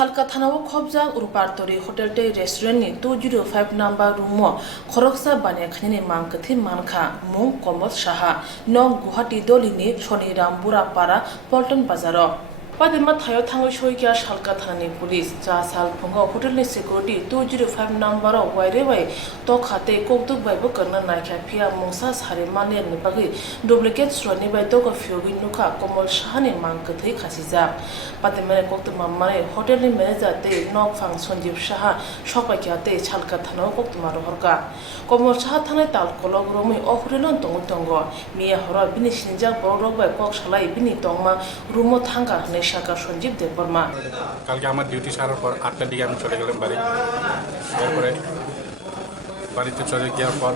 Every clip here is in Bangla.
Salka Thanawo Khobjak Urupartori Hotel Day Restaurant ni 205 number room Khoroksa Bane Khnini Mangkathi Manka Mung Komos Shaha Nong Guwahati Dolini Shoni Rambura Para Polton Bazaro Padima Thayo Thango Shoikia Salka Thanani Police Cha Sal Phunga Hotel ni Security 205 number Wairewai Tokhate Koktuk Bai Bukarna Naikha Pia Mongsa Sare Malian ni Bagi Duplicate Stroni Bai Toka Fyogi Nuka Komol Shahani Mangkathi Khasija Padima Koktuk Mamare Hotel ni Manager Te Nok Phang Sonjib Shaha Shopakia Te Salka Thanawo Koktuk Maro Horka Komol Shaha Thanai Tal Kolog Romi Ohrilon Tongo Tongo Mia Hora Bini Shinjak Borok Bai Kok Shalai Bini Tongma Rumo Thanga শাখা সঞ্জীব দেববর্মা কালকে আমার ডিউটি সারার পর 8টার দিকে আমি চলে গেলাম বাড়ি এরপরে বাড়িতে চলে যাওয়ার পর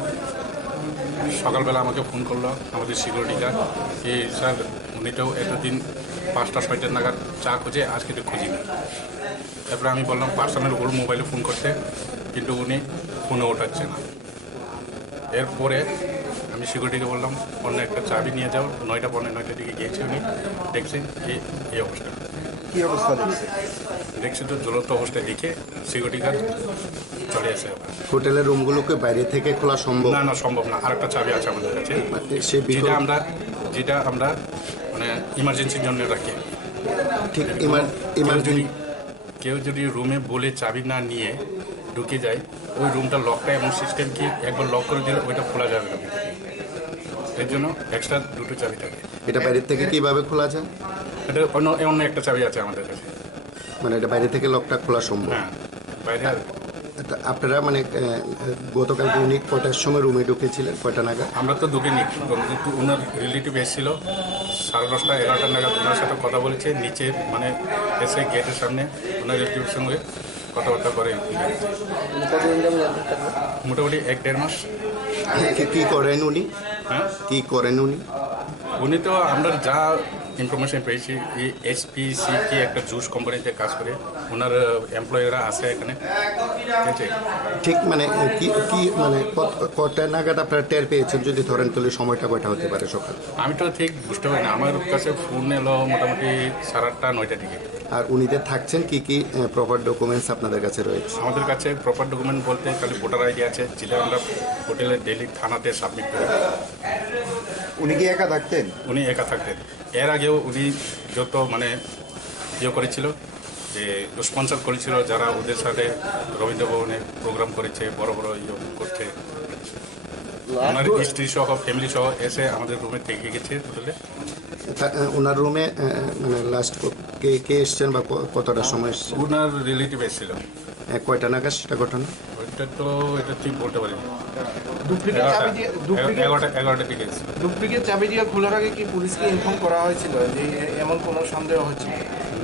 সকালবেলা আমাকে ফোন করলো আমাদের সিকিউরিটি গার্ড যে স্যার উনি তো এতদিন 5টা 6টার নাগাদ চা খুঁজে আজকে তো খুঁজিনি তারপরে আমি বললাম পার্সোনাল ওর মোবাইলে ফোন করতে কিন্তু উনি ফোনে ওঠাচ্ছে না এরপরে আমি সিকিউরিটিকে বললাম অন্য একটা চাবি নিয়ে যাও 9টা পৌনে 9টার দিকে গিয়েছি উনি দেখছেন এই অবস্থা কি অবস্থা দেখছে দেখছি তো জ্বলন্ত অবস্থায় দেখে সিকিউরিটি গার্ড চলে আসে হোটেলের রুমগুলোকে বাইরে থেকে খোলা সম্ভব না সম্ভব না আরেকটা চাবি আছে আমাদের কাছে সে যেটা আমরা মানে ইমার্জেন্সির জন্য রাখি ঠিক ইমার্জেন্সি কেউ যদি রুমে বলে চাবি না নিয়ে ঢুকে যায় ওই রুমটা লকটা এমন সিস্টেম কি একবার লক করে দিলে ওইটা খোলা যাবে না এর জন্য এক্সট্রা দুটো চাবি থাকে এটা বাইরে থেকে কিভাবে খোলা যায় এটা অন্য একটা চাবি আছে আমাদের কাছে মানে এটা বাইরে থেকে লকটা খোলা সম্ভব হ্যাঁ বাইরে আপনারা মানে গতকাল ইউনিক কটার সময় রুমে ঢুকেছিলেন কয়টা নাগাদ আমরা তো ঢুকে নিই ওনার রিলেটিভ এসেছিল 10:30 11টা নাগাদ ওনার সাথে কথা বলেছে নিচে মানে এসে গেটের সামনে ওনার রিলেটিভের সঙ্গে কথাবার্তা করে মোটামুটি 1-1.5 মাস কি করেন উনি হ্যাঁ কি করেন উনি তো আমরা যা ইনফরমেশন পেয়েছি এই এসপিসি কি একটা জুস কোম্পানিতে কাজ করে ওনার এমপ্লয়িরা আছে এখানে ঠিক আছে ঠিক মানে কি মানে কটা নাগাদ আপনারা টের পেয়েছেন যদি ধরেন তাহলে সময়টা কয়টা হতে পারে সকাল আমি তো ঠিক বুঝতে পারি না আমার কাছে ফোন এলো মোটামুটি 8:30 9টার দিকে আর উনিদের থাকছেন কি প্রপার ডকুমেন্টস আপনাদের কাছে রয়েছে আমাদের কাছে প্রপার ডকুমেন্ট বলতে খালি ভোটার আইডি আছে যেটা আমরা হোটেলের ডেলি থানাতে সাবমিট করি উনি কি একা থাকতেন উনি একা থাকতেন এর আগেও উনি যত মানে করেছিল যে স্পন্সর করেছিল যারা ওদের সাথে রবীন্দ্র ভবনে প্রোগ্রাম করেছে বড় করছে ওনার স্ত্রী সহ ফ্যামিলি সহ এসে আমাদের রুমে থেকে গেছে হোটেলে ওনার রুমে মানে লাস্ট কে এসছেন বা কতটার সময় এসছে ওনার রিলেটিভ এসেছিল কয়টা নাগাদ সেটা ঘটনা ওইটা তো এটা ঠিক বলতে পারি ডুপ্লিকেট চাবি দিয়ে খোলার আগে কি পুলিশকে ইনফর্ম করা হয়েছিল যে এমন কোনো সন্দেহ হচ্ছে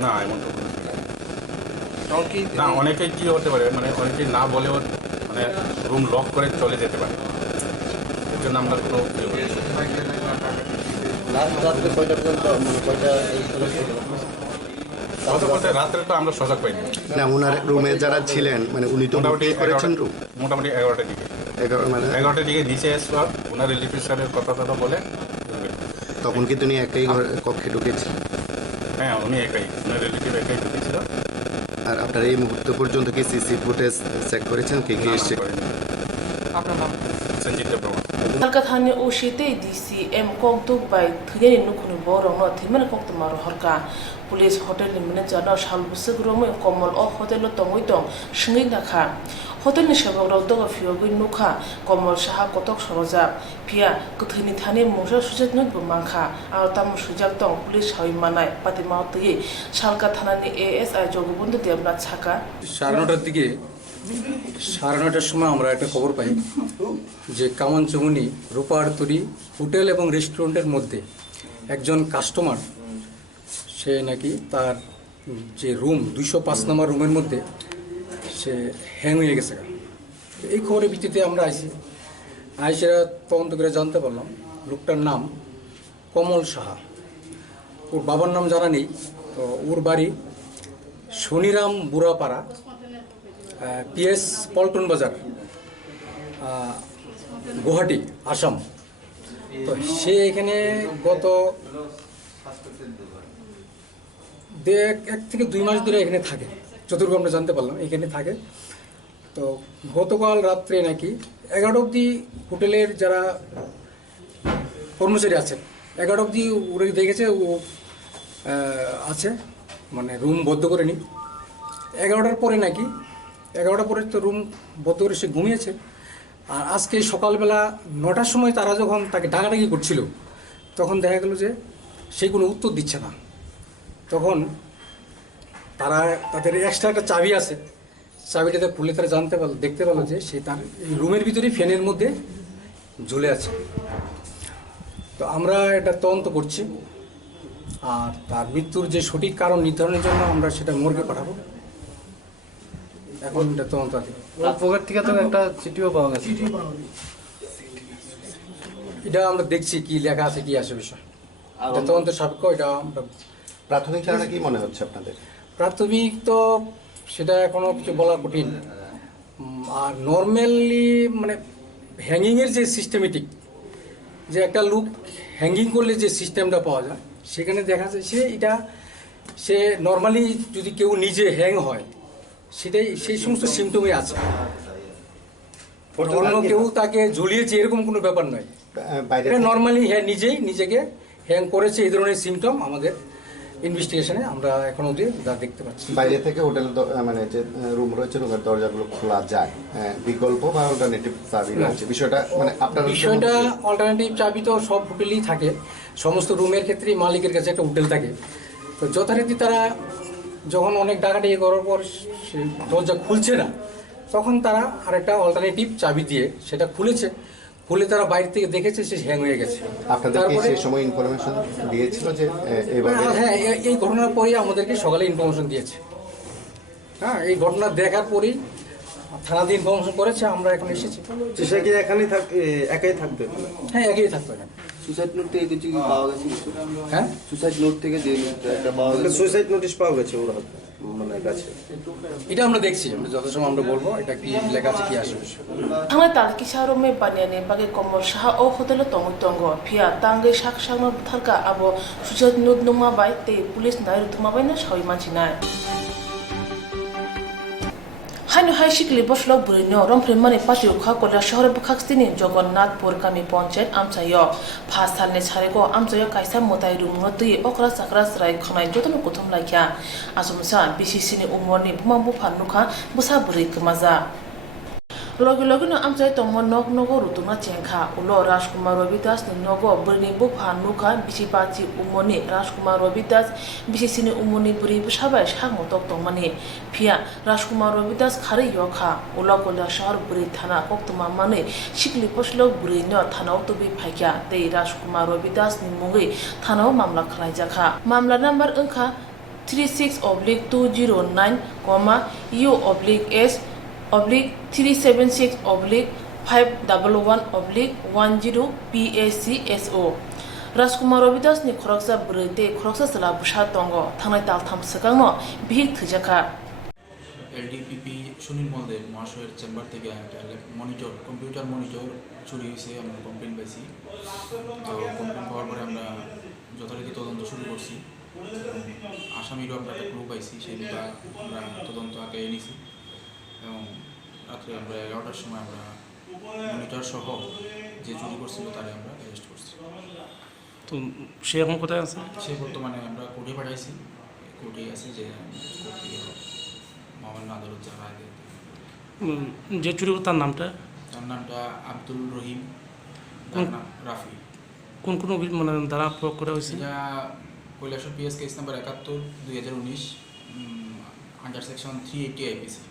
না এমন তো তখন কি না অনেকেই কি হতে পারে মানে অনেকেই না বলেও মানে রুম লক করে চলে যেতে পারে এর জন্য আমরা কোনো রাত্রে তো আমরা সজাগ পাইনি না ওনার রুমে যারা ছিলেন মানে উনি তো করেছেন রুম মোটামুটি 11টার দিকে 11টার দিকে নিচে এসে ওনার রিলেটিভের সাথে কথা বলে তখন কি তিনি একাই কক্ষে ঢুকেছিলেন হ্যাঁ উনি একাই ওনার রিলেটিভ একাই ঢুকেছিল আর আপনারা এই মুহূর্ত পর্যন্ত কি সিসি ফুটেজ চেক করেছেন কে এসছে আপনার নাম Sanjit Debbarma Salka Thani Oshite DCM Koktuk Bai Thugeni Nukuni Borong no Thimen Koktuk Maro Horka Police Hotel ni Manager no Shalbusik Romo Komol o Hotel Tongoi Tong Shingi Dakha Hotel ni Shabak Doga Fyogi Nukha Komol Shaha Kotok Shoroja Pia Kuthini Thani Mosha Sujat Nut Bumangkha Tam Sujak Tong Police Hawi Manai Patima Tigi Salka Thanani ASI Jogobundu Devna Chaka 9:30টার দিকে 9:30টার সময় আমরা একটা খবর পাই যে কামানচুমুনি রূপারতরি হোটেল এবং রেস্টুরেন্টের মধ্যে একজন কাস্টমার সে নাকি তার যে রুম 205 নম্বর রুমের মধ্যে সে হ্যাং হয়ে গেছে এই খবরের ভিত্তিতে আমরা আইসেরা তদন্ত করে জানতে পারলাম লোকটার নাম কমল সাহা ওর বাবার নাম জানা নেই তো ওর বাড়ি শনিরাম বুড়াপাড়া পিএস পল্টন বাজার গুয়াহাটি আসাম তো সে এখানে গত 1 থেকে 2 মাস ধরে এখানে থাকে যতটুকু আমরা জানতে পারলাম এখানে থাকে। তো গতকাল রাত্রে নাকি 11টা অবধি হোটেলের যারা কর্মচারী আছেন 11টা অবধি ওরা দেখেছে ও আছে, মানে রুম বদ্ধ করে নি। 11টার পরে নাকি 11টার পরে তো রুম বদ্ধ করে সে ঘুমিয়েছে। আর আজকে সকালবেলা 9টার সময় তারা যখন তাকে ডাকাডাকি করছিল তখন দেখা গেল যে সে কোনো উত্তর দিচ্ছে না। তখন তারা তাদের এক্সট্রা একটা চাবি আছে, চাবিটাতে খুলে তারা দেখতে পেলো যে সে তার রুমের ভিতরে ফ্যানের মধ্যে ঝুলে আছে। তো আমরা এটা তদন্ত করছি, আর তার মৃত্যুর যে সঠিক কারণ নির্ধারণের জন্য আমরা সেটা মর্গে পাঠাবো। এখন এটা তদন্ত আছে। পকেট থেকে তো একটা চিঠিও পাওয়া গেছে। এটা আমরা দেখছি কি লেখা আছে কি আছে বিষয়, এটা তদন্তের সাপেক্ষ। এটা আমরা প্রাথমিক ধারণা কি মনে হচ্ছে আপনাদের? প্রাথমিক তো সেটা এখনো কিছু বলা কঠিন। আর নর্মালি মানে হ্যাঙ্গিংয়ের যে সিস্টেমেটিক, যে একটা লুক হ্যাঙ্গিং করলে যে সিস্টেমটা পাওয়া যায় সেখানে দেখা যাচ্ছে সে নর্মালি যদি কেউ নিজে হ্যাং হয় সেটাই সেই সমস্ত সিমটমই আছে। অন্য কেউ তাকে ঝুলিয়েছে এরকম কোনো ব্যাপার নয়। বাইরে এটা নর্মালি নিজেই নিজেকে হ্যাং করেছে, এই ধরনের সিমটম আমাদের ইনভেস্টিগেশনে আমরা এখন অবধি যা দেখতে পাচ্ছি। বাইরে থেকে হোটেল মানে যে রুম রয়েছে রুমের দরজাগুলো খোলা যায়, বিকল্প বা অল্টারনেটিভ চাবি রয়েছে, বিষয়টা মানে আপনার বিষয়টা অল্টারনেটিভ চাবি তো সব হোটেলেই থাকে, সমস্ত রুমের ক্ষেত্রেই মালিকের কাছে একটা হোটেল থাকে। তো যথারীতি তারা যখন অনেক ডাকাডাকি করার পর সে দরজা খুলছে না, তখন তারা আরেকটা অল্টারনেটিভ চাবি দিয়ে সেটা খুলেছে। খুলে তারা বাইরে থেকে দেখেছে সে হ্যাং হয়ে গেছে। আপনাদের কি সেই সময় ইনফরমেশন দিয়েছিল যে এভাবে? হ্যাঁ, এই ঘটনার পরেই আমাদেরকে সকালে ইনফরমেশন দিয়েছে। হ্যাঁ, এই ঘটনা দেখার পরেই থানা দিয়ে ইনফরমেশন করেছে, আমরা এখন এসেছি। সে কি এখানেই একাই থাকবে? হ্যাঁ, একই থাকবে না। সুসাইড নোট থেকে কিছু কি পাওয়া গেছে? হ্যাঁ, সুসাইড নোট থেকে যে একটা পাওয়া গেছে, সুইসাইড নোটিশ পাওয়া গেছে ওর মানে কাছে। এটা আমরা দেখছি, আমরা যথাসময় আমরা বলবো এটা কি লেখা আছে কি আসবে। थांनाय तालकिसा रमे बानियानि बागे कमल साहा ओ होटेल तंग फिया तांगे साक साकनो बुथारका आबो सुजात नुद नुमा बाय ते पुलिस नायरु थुमाबायनो सावि मानसिनाय हानु हाई शिकली बसलो बुरिनो रमफ्रेमानि पार्टी उखा कोला शहर बखाक्सतिनि जगन्नाथपुर गामि पंचायत आमचायो 5 सालनि सारेगो आमचायो कायसा मोताय रुमनो तुइ अक्रा साकरा सराय खनाय जतन कुथुम लाखिया आसमसा बिसिसिनि उमरनि बुमा बुफा नुखा बुसा बुरि कमाजा लगे लगे न आमचाय तंग नग नगो रुतुना चेंखा उलो राजकुमार रविदास नि नगो बुरिनि बुफा नुखा बिसिबाची उमरनि राजकुमार रविदास बिसिसिनि उमरनि बुरि बुसाबाय सागमतक तंमानि फिया राजकुमार रविदास खारै यखा उलो कोला शहर बुरि थाना कक्तमा माने शिकली पसलो बुरि न थानाव तुबि फाइक्या ते राजकुमार रविदास नि मुंगै थानाव मामला खलाय जाखा मामला नम्बर अंखा 36/209, U/376/511/10 राजकुमार रविदास नि खरकसा बुरैते खरकसा सला बुसा दंग थांनाय तालथाम सकांनो बिहिर थैजाखा एलडीपीपी सुनील महोदय महाशয়ের চেম্বার থেকে একটা মনিটর কম্পিউটার মনিটর চুরি হয়েছে আমরা কমপ্লেন পাইছি। তো কমপ্লেন পাওয়ার পরে আমরা যথারীতি তদন্ত শুরু করছি। আসামিরও আমরা একটা ক্লু পাইছি, সেইটা আমরা তদন্ত আগে এনেছি এবং রাত্রে আমরা 11টার সময় আমরা মনিটর সহ যে চুরি করছিল তারে আমরা অ্যারেস্ট করছি। তো সে এখন কোথায় আছে? সে বর্তমানে আমরা কোর্টে পাঠাইছি, কোর্টে আছে যে মহামান্য আদালত যা রায় দেয়। যে চুরি তার নামটা? তার নামটা আব্দুল রহিম, নাম রাফি। কোন কোন মানে ধারা প্রয়োগ করা হয়েছে? এটা Kailashahar PS case number 71/2019 under section 380 IPC.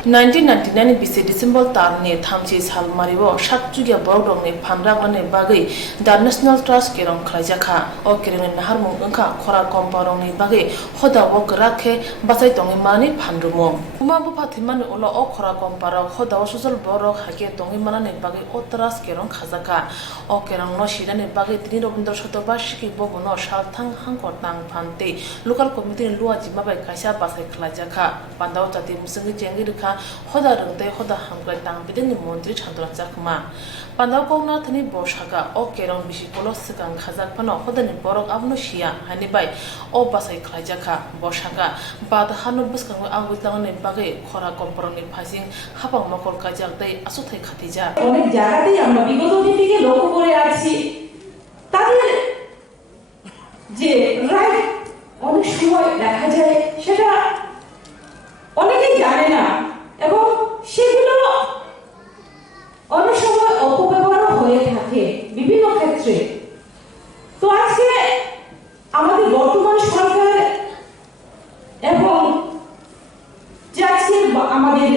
1999 बिसे डिसेम्बर तारनि 30 साल मारिबो सातजुगिया बरदंनि फानरागानि बागै दा नेशनल ट्रास्ट केरं खलायजाखा ओ केरंनि नाहारमुं ओंखा खरा कम्पाउंडनि बागै हदाव गराखे बासाय तंगि मानि फानरुमु उमा बुफा थिमानि उलो ओ खरा कम्पाराव हदाव ससल बरक हाके तंगि मानानि बागै ओ ट्रास्ट केरं खाजाखा ओ केरं न सिरानि बागै तिनि रबीन्द्र सतबा सिकि बबनो सालथां हांखर तां फानते लोकाल कमिटिनि लुवा जिमाबाय कायसा बासाय खलायजाखा बान्दाव जाति मुसंगि जेंगि रेखा kha hoda rungte hoda hamkai tang bideni mantri chandra chakma pandau kongna thani boshaka o kerong bisi polo sikang khajak phano hodani borok abno shia hani bai o basai khlaijaka boshaka bad hanu buskang angutlangne bage khora komporoni phasing hapang makol kajak dai asuthai khatija অনেক জায়গাতেই আমরা বিগত দিন থেকে লক্ষ্য করে আছি তাদের যে রাইট অনেক সময় দেখা যায় সেটা অনেকেই জানে না এবং সেগুলো অনেক সময় অপব্যবহার হয়ে থাকে বিভিন্ন ক্ষেত্রে। তো আজকে আমাদের বর্তমান সরকার এবং যে আজকে আমাদের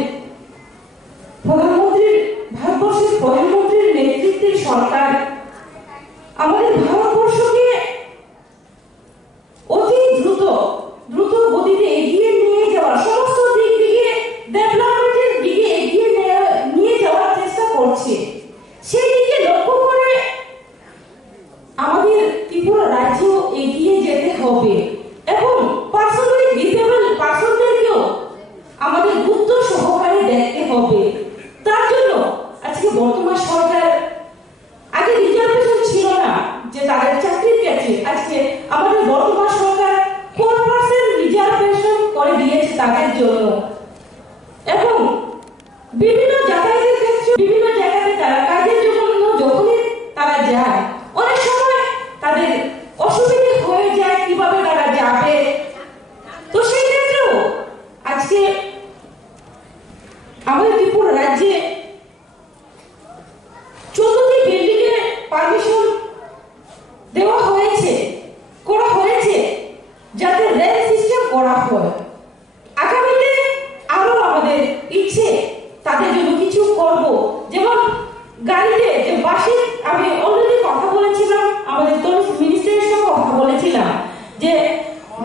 প্রধানমন্ত্রীর ভারতবর্ষের প্রধানমন্ত্রীর নেতৃত্বের সরকার আমাদের ভারতবর্ষকে অতি দ্রুত গতিতে এগিয়ে নিয়ে যাওয়ার সমস্ত দিক থেকে ডেভেলপমেন্টের দিকে এগিয়ে নিয়ে যাওয়ার চেষ্টা করছে। সেই দিকে লক্ষ্য করে আমাদের ত্রিপুরা রাজ্য এগিয়ে যেতে হবে এবং পার্সোনালি ডিসেবল পার্সনদেরকেও আমাদের গুরুত্ব সহকারে দেখতে হবে। তার জন্য আজকে বর্তমান সরকার আগে রিজার্ভেশন ছিল না যে তাদের চাকরির ক্ষেত্রে আজকে আমাদের বর্তমান সরকার 4% রিজার্ভেশন করে দিয়েছে তাদের জন্য এবং বিভিন্ন যাতায়াতের ক্ষেত্রে বিভিন্ন জায়গাতে তারা কাজের জন্য যখনই তারা যায় অনেক সময় তাদের অসুবিধা হয়ে যায় কিভাবে তারা যাবে। তো সেই ক্ষেত্রেও আজকে আমাদের ত্রিপুরা রাজ্যে 14টি বিল্ডিং এর পারমিশন দেওয়া হয়েছে যাতে রেল সিস্টেম করা হয়। আগামীতে আরো আমাদের ইচ্ছে তাদের জন্য কিছু করব, যেমন গাড়িতে যে বাসে আমি অলরেডি কথা বলেছিলাম আমাদের টুরিস্ট মিনিস্টারের সঙ্গে কথা বলেছিলাম যে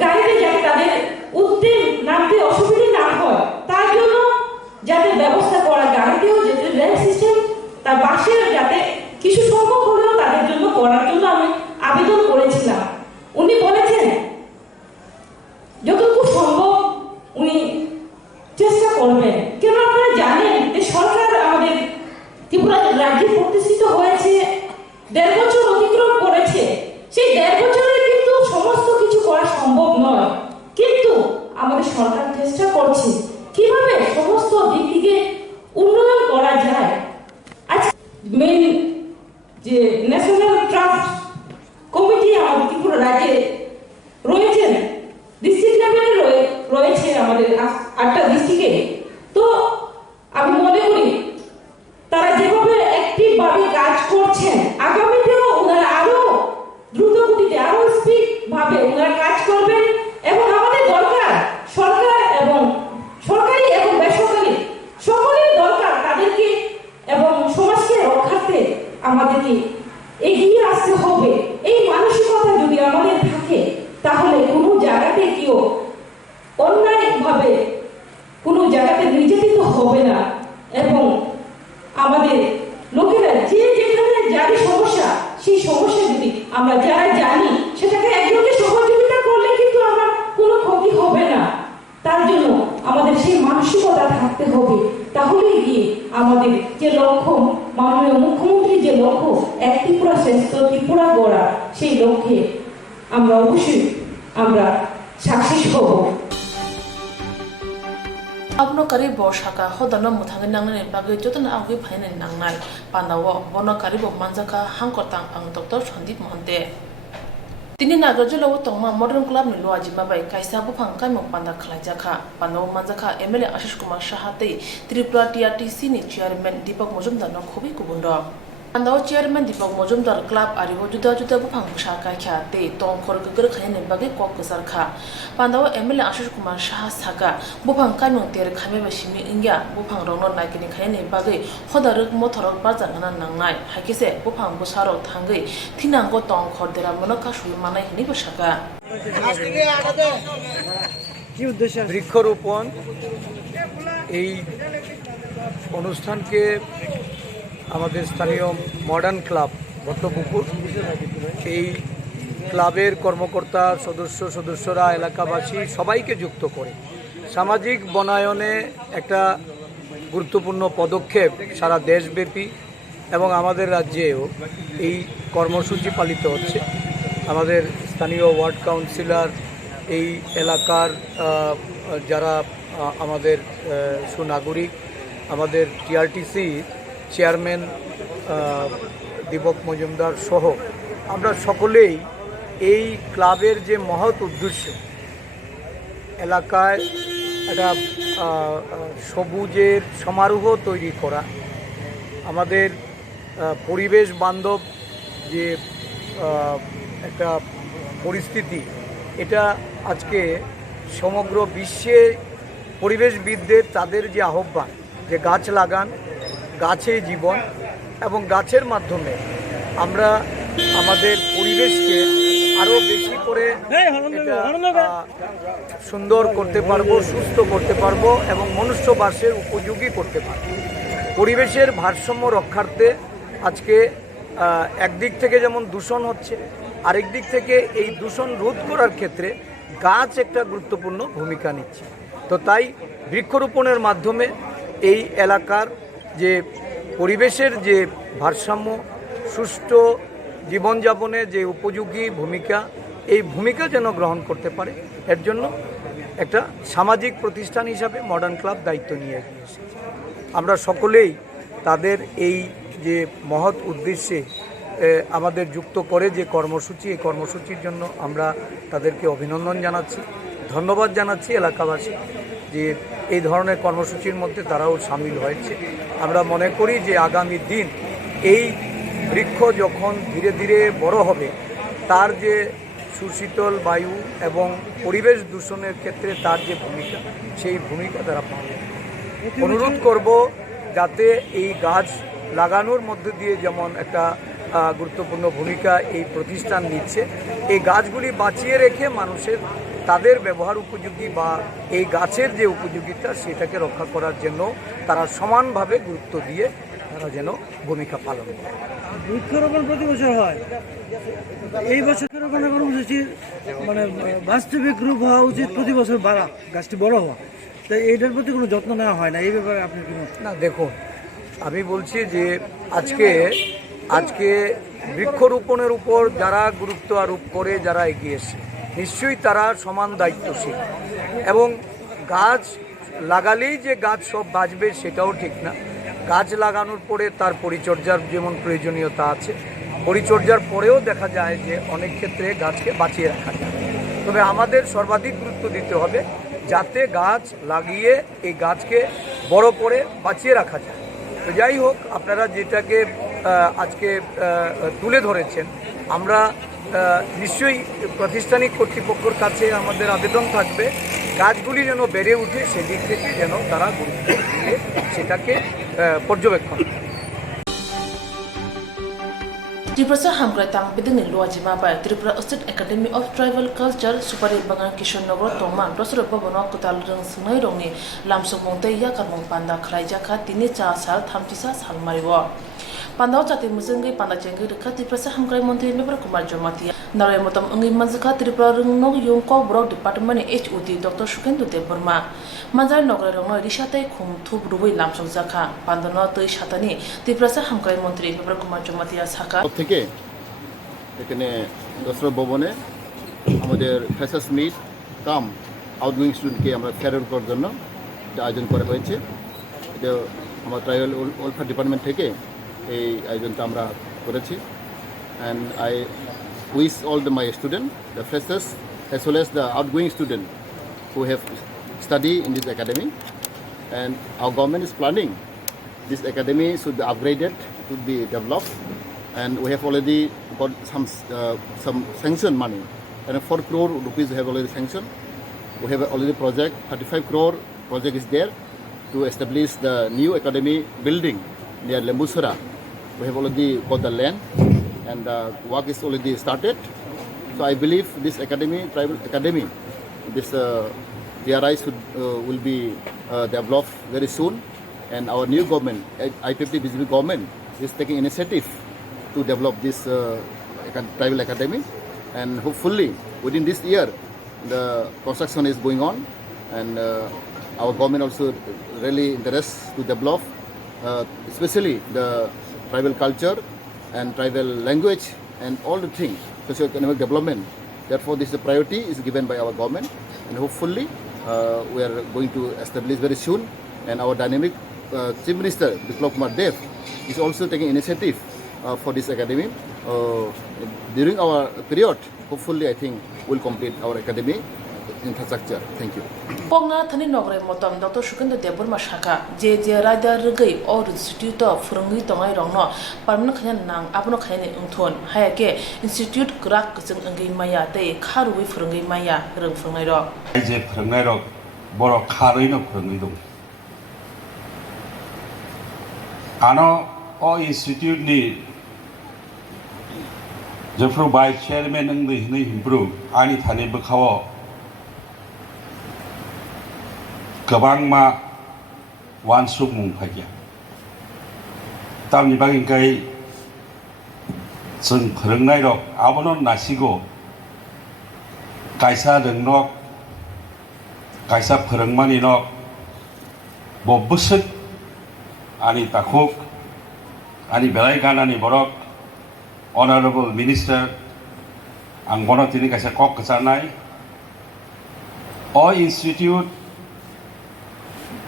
গাড়িতে যাতে তাদের উঠতে নামতে অসুবিধা না হয় তার জন্য যাতে ব্যবস্থা করা, গাড়িতেও যাতে রেল সিস্টেম তার বাসের যাতে কিছু সংখ্যক হলেও তাদের জন্য করার জন্য আমি আবেদন করেছিলাম। উনি বলেছেন যতটুকু সম্ভব উনি চেষ্টা করবেন। কেন আপনারা জানেন যে সরকার আমাদের ত্রিপুরা রাজ্যে প্রতিষ্ঠিত হয়েছে 1.5 বছর অতিক্রম করেছে। সেই 1.5 বছরে কিন্তু সমস্ত কিছু করা সম্ভব নয়, কিন্তু আমাদের সরকার চেষ্টা করছে কিভাবে সমস্ত দিক থেকে উন্নয়ন করা যায়। আজকে মেইন যে ন্যাশনাল ট্রাস্ট কমিটি আমাদের ত্রিপুরা রাজ্যে রয়েছেন, ডিস্ট্রিক্ট লেভেলে রয়েছে আমাদের 8টা ডিস্ট্রিক্টে। তো আমি মনে করি তারা যেভাবে অ্যাক্টিভ ভাবে কাজ করছেন আগামীতেও ওনারা আরো দ্রুত গতিতে আরো স্পিড ভাবে ওনারা কাজ করবেন এবং আমাদের দরকার সরকার এবং সরকারি এবং বেসরকারি সকলের দরকার তাদেরকে এবং সমাজকে রক্ষার্থে আমাদেরকে এগিয়ে আসতে হবে। এই মানসিকতা যদি আমাদের থাকে তাহলে কোনো জায়গাতে কেউ অন্যায়ভাবে কোনো জায়গাতে নির্যাতিত হবে না এবং আমাদের লোকেরা যে যেখানে যার সমস্যা সেই সমস্যা যদি আমরা যারা জানি সেটাকে একজনকে সহযোগিতা করলে কিন্তু আমার কোনো ক্ষতি হবে না। তার জন্য আমাদের সেই মানসিকতা থাকতে হবে, তাহলেই গিয়ে আমাদের যে লক্ষ্য মাননীয় মুখ্যমন্ত্রীর যে লক্ষ্য এক ত্রিপুরা শ্রেষ্ঠ ত্রিপুরা গড়া সেই লক্ষ্যে আমরা অবশ্যই আমরা সাকসেস হব। abno kari bo shaka hodana muthang nangne bage jotna agui phaine nangnai panawo bono kari bo manjaka hangkotang ang dr Sandip Mohanty tini nagarjalo tongma modern club ni loaji babai kaisa buphang kaimo panda khlaijaka panawo manjaka MLA Ashish Kumar Shahate Tripura TRTC ni chairman Deepak Mojumdar no khobi kubundo Pandao chairman Deepak Mojumdar club aribo juda buphang shaka kha te tong khor gger khaine bage kok kusar kha Pandao MLA Ashish Kumar Shah saga buphang kaimo ter khame ba simi ingya buphang rongno naikini khaine bage khodaruk mothorok bazar ngana nangnai hakise buphang busaro thangai thinango tong khor dera monaka shui manai hini bashaka বৃক্ষরোপণ এই অনুষ্ঠানকে আমাদের স্থানীয় মডার্ন ক্লাব ভট্টপুকুর এই ক্লাবের কর্মকর্তা সদস্যরা এলাকাবাসী সবাইকে যুক্ত করে সামাজিক বনায়নে একটা গুরুত্বপূর্ণ পদক্ষেপ সারা দেশব্যাপী এবং আমাদের রাজ্যেও এই কর্মসূচি পালিত হচ্ছে। আমাদের স্থানীয় ওয়ার্ড কাউন্সিলর, এই এলাকার যারা আমাদের সুনাগরিক, আমাদের টিআরটিসি চেয়ারম্যান দীপক মজুমদার সহ আমরা সকলেই এই ক্লাবের যে মহৎ উদ্দেশ্য, এলাকায় একটা সবুজের সমারোহ তৈরি করা, আমাদের পরিবেশ বান্ধব যে একটা পরিস্থিতি, এটা আজকে সমগ্র বিশ্বে পরিবেশবিদদের তাদের যে আহ্বান যে গাছ লাগান, গাছে জীবন, এবং গাছের মাধ্যমে আমরা আমাদের পরিবেশকে আরও বেশি করে এটা সুন্দর করতে পারবো, সুস্থ করতে পারবো এবং মনুষ্যবাসের উপযোগী করতে পারবো। পরিবেশের ভারসাম্য রক্ষার্থে আজকে একদিক থেকে যেমন দূষণ হচ্ছে, আরেক দিক থেকে এই দূষণ রোধ করার ক্ষেত্রে গাছ একটা গুরুত্বপূর্ণ ভূমিকা নিচ্ছে। তো তাই বৃক্ষরোপণের মাধ্যমে এই এলাকার যে পরিবেশের যে ভারসাম্য, সুষ্ঠু জীবনযাপনের যে উপযোগী ভূমিকা, এই ভূমিকা যেন গ্রহণ করতে পারে, এর জন্য একটা সামাজিক প্রতিষ্ঠান হিসাবে মডার্ন ক্লাব দায়িত্ব নিয়ে এগিয়ে এসেছে। আমরা সকলেই তাদের এই যে মহৎ উদ্দেশ্যে আমাদের যুক্ত করে যে কর্মসূচি, এই কর্মসূচির জন্য আমরা তাদেরকে অভিনন্দন জানাচ্ছি, ধন্যবাদ জানাচ্ছি এলাকাবাসী যে এই ধরনের কর্মসূচির মধ্যে তারাও সামিল হয়েছে। আমরা মনে করি যে আগামী দিন এই বৃক্ষ যখন ধীরে ধীরে বড় হবে, তার যে সুশীতল বায়ু এবং পরিবেশ দূষণের ক্ষেত্রে তার যে ভূমিকা, সেই ভূমিকা তারা পাবে। অনুরোধ করব যাতে এই গাছ লাগানোর মধ্যে দিয়ে যেমন একটা গুরুত্বপূর্ণ ভূমিকা এই প্রতিষ্ঠান নিচ্ছে, এই গাছগুলি বাঁচিয়ে রেখে মানুষের তাদের ব্যবহার উপযোগী বা এই গাছের যে উপযোগিতা সেটাকে রক্ষা করার জন্য তারা সমানভাবে গুরুত্ব দিয়ে তারা যেন ভূমিকা পালন করে। বৃক্ষরোপণ প্রতি বছর হয়, এই বছর বৃক্ষরোপণের কর্মসূচির মানে বাস্তবিক রূপ হওয়া উচিত প্রতি বছর বাড়া, গাছটি বড় হওয়া, তাই এইটার প্রতি কোনো যত্ন নেওয়া হয় না। এই ব্যাপারে আপনি কি না? দেখুন, আমি বলছি যে আজকে বৃক্ষরোপণের উপর যারা গুরুত্ব আরোপ করে, যারা এগিয়েছে, নিশ্চয়ই তারা সমান দায়িত্বশীল, এবং গাছ লাগালেই যে গাছ সব বাঁচবে সেটাও ঠিক না। গাছ লাগানোর পরে তার পরিচর্যার যেমন প্রয়োজনীয়তা আছে, পরিচর্যার পরেও দেখা যায় যে অনেক ক্ষেত্রে গাছকে বাঁচিয়ে রাখা যায়। তবে আমাদের সর্বাধিক গুরুত্ব দিতে হবে যাতে গাছ লাগিয়ে এই গাছকে বড় করে বাঁচিয়ে রাখা যায়। তো যাই হোক, আপনারা যেটাকে আজকে তুলে ধরেছেন, আমরা নিশ্চয়ই প্রাতিষ্ঠানিক কর্তৃপক্ষের কাছে আমাদের আবেদন থাকবে গাছগুলি যেন বেড়ে উঠে সেদিক থেকে যেন তারা গুরুত্ব দিয়ে সেটাকে পর্যবেক্ষণ। Tripura Hamgrai Tang Bidini Luajima by Tripura State Academy of Tribal Culture, Supari Bangan Kishon Nogro Toman, Rosro Bobono Kutal Rung Sungai Rongi, Lamsokongte Yakamong Panda Kraijaka, Tini Cha Sal, Tamtisa Salmariwa. Pandao Chati Musungi, Panda Jengi, Tripura Hamgrai Monte, Mibra Kumar Jomatia, Narayamotam Ungi Mazaka, Tripura Rung No Yonko, Brok Department HUD, Dr. Shukendu de Burma. Manzar Nogre Rongo, Rishate Kum Tub Rubi Lamsok Zaka, Pandano Tui Shatani, Tripura Hamgrai Monte, Mibra Kumar Jomatia Saka. থেকে এখানে দশরথ ভবনে আমাদের ফ্রেশার্স মিট কাম আউটগোয়িং স্টুডেন্টকে আমরা ফেয়ারওয়েল করার জন্য এটা আয়োজন করা হয়েছে। এটা আমার ট্রাইবাল ওয়েলফেয়ার ডিপার্টমেন্ট থেকে এই আয়োজনটা আমরা করেছি। And I wish all my student, the freshers as well as the outgoing student who have studied in this academy, and our government is planning this academy should be upgraded, should be developed. And we have already got some sanction money, and 4 crore rupees we have already sanctioned. We have already project, 35 crore project is there to establish the new academy building near Lembusura. We have already got the land and the work is already started. So I believe this academy, tribal academy, this DRI will be developed very soon. And our new government, IPP BJP government, is taking initiative to develop this tribal academy, and hopefully within this year the construction is going on, and our government also really interested to develop, especially the tribal culture and tribal language and all the things, socio-economic development. Therefore, this priority is given by our government, and hopefully we are going to establish very soon. And our dynamic Chief Minister Biplab Kumar Dev is also taking initiative for this academy. During our period, hopefully I think we'll complete our academy infrastructure. Thank you. Pongna thani nogre motom Dr. Shukendra Deborah Mashaka je raida rugai or institute of Furungi Tongai Rongno Parman Khan Nang Abno Khan Unthon Hayake Institute Krak Kusung Angi Maya te Karui Furungi Maya Rung Fungairo. Je Fungairo Boro Karino Fungido Ano o institute ni Jeffro by chairman ng the improve ani thani bakawo Kabang ma wan suk mung phaya tam ni bagin kai sung phrengnai rok abonon nasigo kaisa dengnok kaisa phrengmani nok bo busuk ani takhuk ani belai ganani borok honorable minister ang bono tini kaisa kok kesanai o institute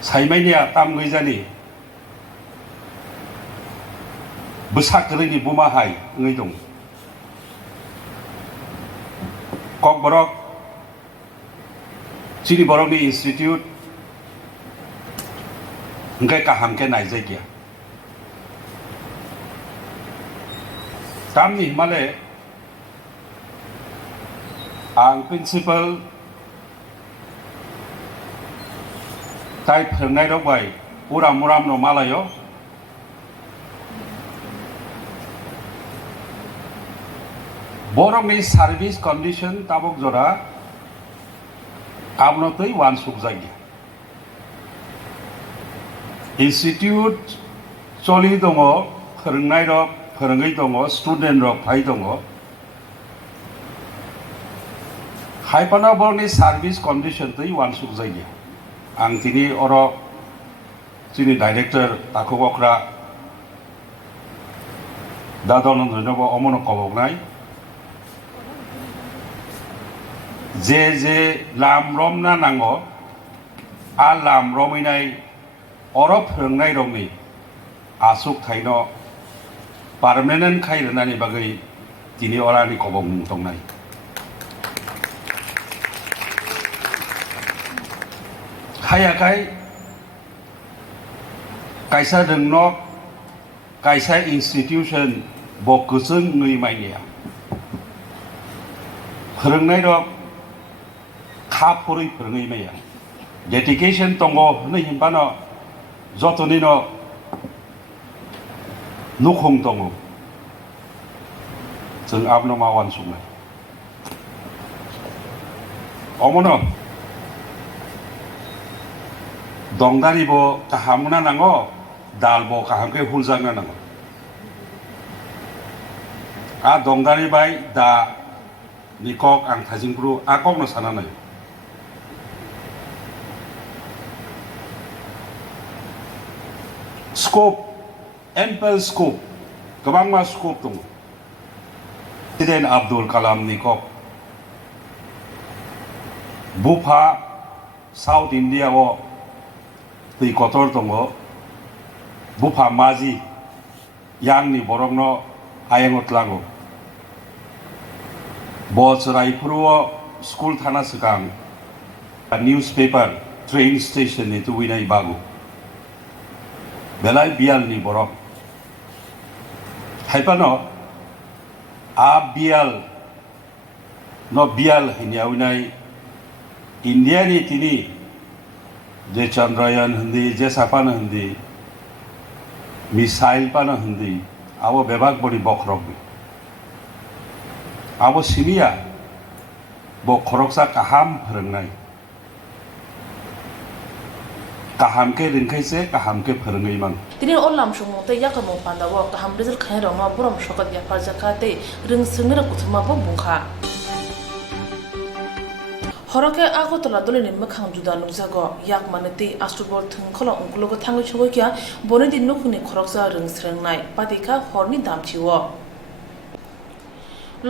Saimania tam gijani besak ni bumahai ngidong kok borok chini borok ni institute ngai kaham ke nai jagia tam ni male ang principal Tai Pernai Robai, Uram Muram no Malayo. Borong is service condition Tabok Zora Abnotoi one Subzagi Institute Solidomo, Pernai Rock, Pernaidomo, Student Rock, Paidomo Hypanaborn is service condition to one Subzagi. Ang tini oro sini director Taku Okra Dadon Nobo Omono Kobognai Je Lam Romna Nango A Lam Rominai Oro Pernai Romi Asuk Taino Permanent Kairanani Bagai Tini Orani Kobong Tongnai Hayakai Kaisa Dengnok Kaisa institution Bokusung Nui Mania Pernai Dok Kapuri Pernai Maya Dedication Tongo Nihimpano Zotonino Nukhong Tongo Sung Abno Mawan Sunga Omono Dongdani bo kahamuna nango dal bo kahamke hulzanga nango a dongdani bai da nikok ang thajingpru akok no sananai scope ample scope kabangma scope tung President Abdul Kalam nikok Bupa South India wo Tui kotor tongo Bupa Maji Yang ni borongno Ayangot lago Bots Raipuro School Thana Sekang A newspaper Train station itu winai bagu Belai bial ni borong Haipano A bial No bial hinya winai India ni tini Je Chandrayaan hindi, je Sapana hindi, missile pana hindi, abo bebak bodi bokrogbi. Abo simia, bo koroksa kaham pernai. Kaham ke ringkai se, kaham ke pernai mang. Tini olam shumong te yakamong pandawo kaham rizal kaya roma buram shokat yapar zakate ring sumira kutuma bo bungka. হরকে আগরতলা দলিনি মোখাং जुदा नुजागो याक मानते आस्ट्रबल थंखला उंखलगो थाङै सगैया बनेदि नुखुनि खरकजा रोंस्रेंनाय पादिका हरनि दामथिवो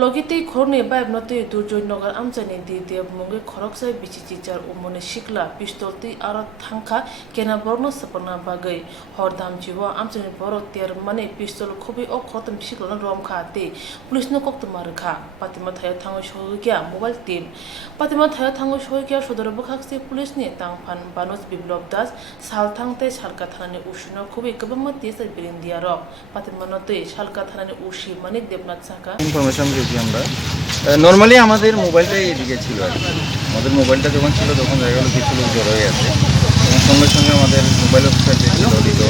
লগিতে খরনে বাইবনতে দুর্জয়নগর আমজানি দি দেবমঙ্গে খরকসাই বিচিচিচার উমনে শিকলা পিস্তলতি আর থাংখা কেনা বর্ণ সপনা বাগৈ হরদাম জিব আমজানি বড় তের মানে পিস্তল খুবই অখতম শিকলা রমখা তে পুলিশ নকত মারখা পাতিমা থায় থাঙ্গৈ সহগিয়া মোবাইল টিম পাতিমা থায় থাঙ্গৈ সহগিয়া সদর বখাকসে পুলিশ নি তাংফান বানস বিপ্লব দাস সালথাংতে সালকা থানানি উশিন খুবই গবমা তেসাই বিরিন্দিয়ার পাতিমা নতে সালকা থানানি উশি মানিক দেবনাথ সাকা ইনফরমেশন পেয়েছি আমরা নর্মালি আমাদের মোবাইলটাই এদিকে ছিল আর কি। আমাদের মোবাইলটা যখন ছিল তখন দেখা গেলো কিছু লোক জড়ো হয়ে আছে এবং সঙ্গে সঙ্গে আমাদের মোবাইল অফিসার যে ছিল দিত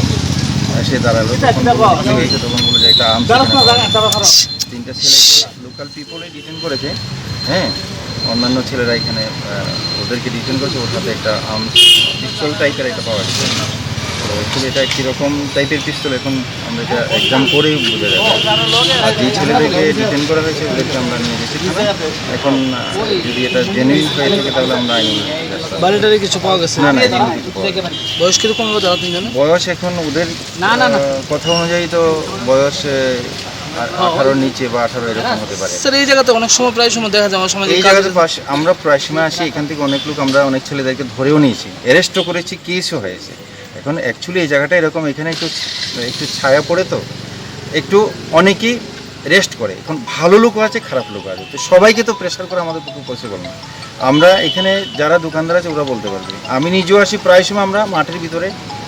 সে দাঁড়ালো তখন কি হয়েছে তখন বলে যে একটা আর্মস তিনটা ছেলেকে লোকাল পিপলে ডিটেন করেছে হ্যাঁ অন্যান্য ছেলেরা এখানে ওদেরকে ডিটেন করেছে ওর হাতে একটা আর্মস পিস্তল টাইপের একটা পাওয়া গেছে তো অ্যাকচুয়ালি এটা কীরকম টাইপের পিস্তল এখন আমরা এটা এক্সাম করেই বোঝা যাবে আর যেই ছেলেদেরকে ডিটেন করা হয়েছে ওদেরকে আমরা নিয়ে গেছি এখন যদি এটা জেনুইন হয়ে থাকে তাহলে আমরা আইনি বাড়িটারে কিছু পাওয়া গেছে না না এমনি কিছু পাওয়া যাবে না। বয়স কিরকম হবে জানা তুমি জানো বয়স এখন ওদের কথা অনুযায়ী তো বয়স 18 নিচে বা 18 এরকম হতে পারে স্যার এই জায়গাতে অনেক সময় প্রায় সময় দেখা যায় আমার সমাজে এই জায়গাতে আমরা প্রায় সময় আসি এখান থেকে অনেক লোক আমরা অনেক ছেলেদেরকে ধরেও নিয়েছি অ্যারেস্টও করেছি কেসও হয়েছে এখন অ্যাকচুয়ালি এই জায়গাটা এরকম এখানে একটু ছায়া পড়ে তো একটু অনেকেই রেস্ট করে এখন ভালো লোক আছে খারাপ লোক আছে তো সবাইকে তো প্রেশার করে আমাদের পক্ষে পসিবল না আমরা এখানে যারা দোকানদার আছে ওরা বলতে পারবে আমি নিজেও আসি প্রায় সময় আমরা মাঠের ভিতরে